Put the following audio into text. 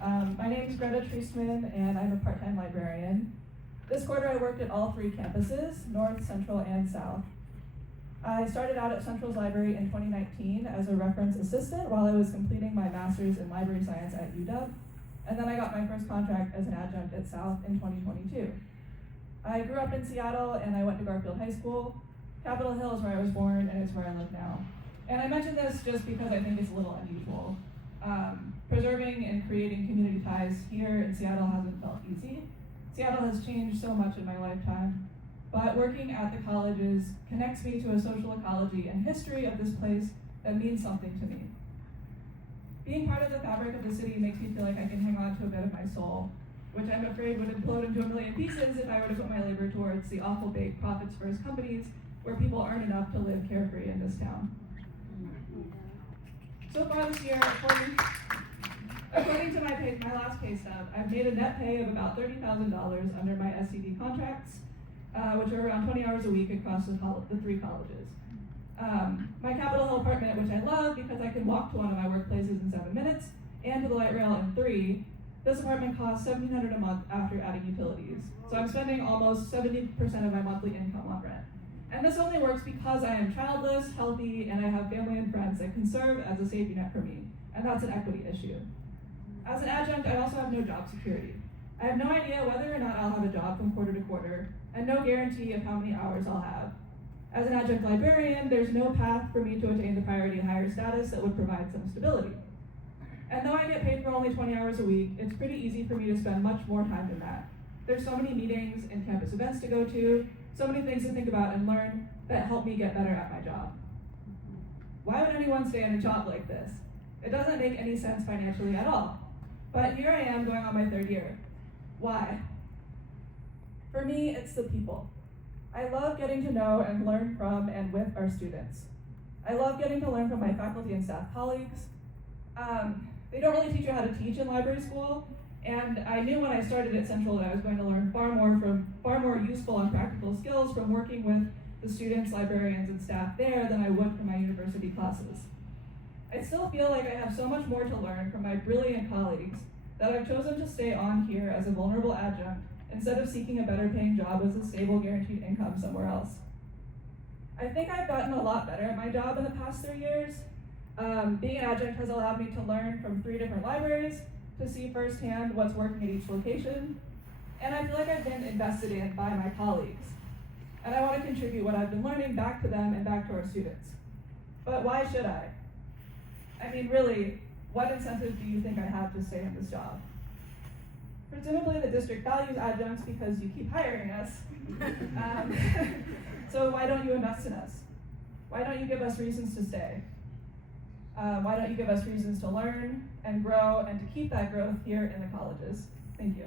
My name is Greta and I'm a part-time librarian. This quarter I worked at all 3 campuses, North, Central, and South. I started out at Central's library in 2019 as a reference assistant while I was completing my master's in library science at UW, and then I got my first contract as an adjunct at South in 2022. I grew up in Seattle and I went to Garfield High School. Capitol Hill is where I was born and it's where I live now. And I mention this just because I think it's a little unusual. Preserving and creating community ties here in Seattle hasn't felt easy. Seattle has changed so much in my lifetime, but working at the colleges connects me to a social ecology and history of this place that means something to me. Being part of the fabric of the city makes me feel like I can hang on to a bit of my soul, which I'm afraid would implode into a million pieces if I were to put my labor towards the awful big profits first companies where people earn enough to live carefree in this town. So far this year, according to my last pay stub, I've made a net pay of about $30,000 under my SCD contracts, which are around 20 hours a week across the 3 colleges. My Capitol Hill apartment, which I love because I can walk to one of my workplaces in 7 minutes, and to the light rail in 3, this apartment costs $1,700 a month after adding utilities. So I'm spending almost 70% of my monthly income on rent. And this only works because I am childless, healthy, and I have family and friends that can serve as a safety net for me, and that's an equity issue. As an adjunct, I also have no job security. I have no idea whether or not I'll have a job from quarter to quarter, and no guarantee of how many hours I'll have. As an adjunct librarian, there's no path for me to attain the priority hire status that would provide some stability. And though I get paid for only 20 hours a week, it's pretty easy for me to spend much more time than that. There's so many meetings and campus events to go to, so many things to think about and learn that help me get better at my job. Why would anyone stay in a job like this? It doesn't make any sense financially at all. But here I am going on my 3rd year. Why? For me, it's the people. I love getting to know and learn from and with our students. I love getting to learn from my faculty and staff colleagues. They don't really teach you how to teach in library school, and I knew when I started at Central that I was going to learn far more useful and practical skills from working with the students, librarians, and staff there than I would from my university classes. I still feel like I have so much more to learn from my brilliant colleagues that I've chosen to stay on here as a vulnerable adjunct instead of seeking a better paying job with a stable guaranteed income somewhere else. I think I've gotten a lot better at my job in the past 3 years. Being an adjunct has allowed me to learn from 3 different libraries, to see firsthand what's working at each location, and I feel like I've been invested in by my colleagues. And I want to contribute what I've been learning back to them and back to our students. But why should I? I mean, really, what incentive do you think I have to stay in this job? Presumably the district values adjuncts because you keep hiring us. So why don't you invest in us? Why don't you give us reasons to stay? Why don't you give us reasons to learn and grow and to keep that growth here in the colleges? Thank you.